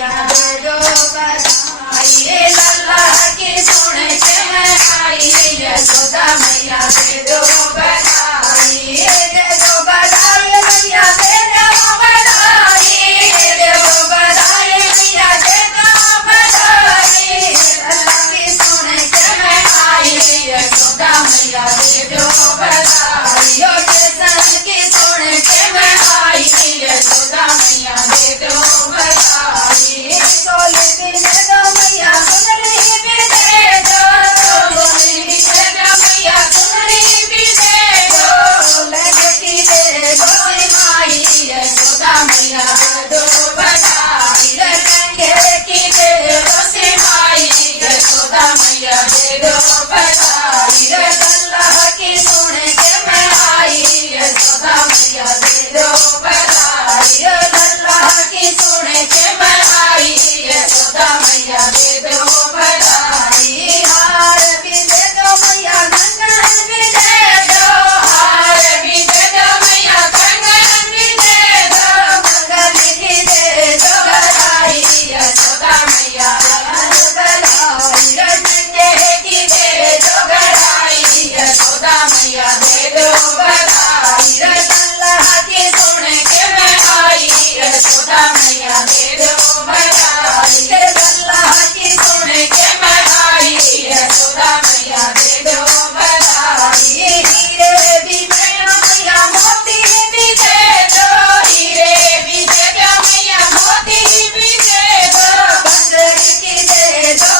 मैया दे दो बधाई लल्ला की सुन के मैं आई यशोदा मैया दे दो बधाई मैया दे दो बधाई मैया दे दो बधाई लल्ला की सुन के मैं आई यशोदा मैया दे दो बधाई कृष्ण की सुन के मैं आई यशोदा मैया दे दो बधाई सोली भी दे दो मैया सुनरी भी दे दो सोली भी दे दो मैया सुनरी भी दे दो लड़की दे दो माई यशोदा मैया दे दो बधाई लड़के की दे दो माई यशोदा मैया दे दो बधाई अल्लाह की सुन के मैं आई यशोदा मैया दे दो बधाई अल्लाह की सुन के मैं आई यशोदा मैया दे दो बधाई हार भी दे दो मैया कंगन भी दे दो हार भी दे दो मैया कंगन भी दे दो मंगल की दे दो बधाई यशोदा मैया बधाई रंगे की दे दो बधाई यशोदा मैया दे दो बधाई अल्लाह की सुन के मैं आई यशोदा मैया दे दो बधाई अल्लाह की सुन के मैं आई यशोदा मैया दे दो बधाई हीरे भी दे दो मैया मोती भी दे दो हीरे भी दे दो मैया मोती भी दे दो बंदरी की दे दो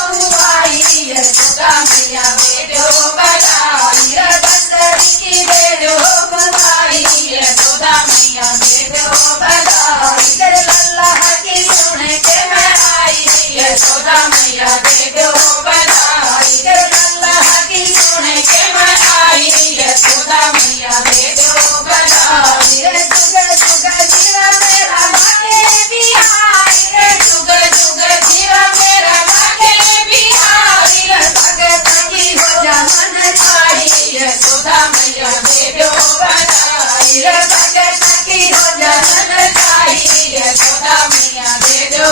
आई यशोदा मैया दे दो बधाई बंदरी की दे दो बधाई यशोदा मैया दे दो बधाई लल्ला की सुन के मैं आई यशोदा मैया दे दो बधाई लल्ला की सुन के मैं आई यशोदा मैया दे दो बधाई जुग जुग जीवा मेरा लागे बिहारी जुग जुग जीवा मेरा लागे बिहारी भगत की हो जा मन छाड़ी यशोदा मैया दे दो बधाई भगत की हो जा मन छाड़ी यशोदा मैया दे दो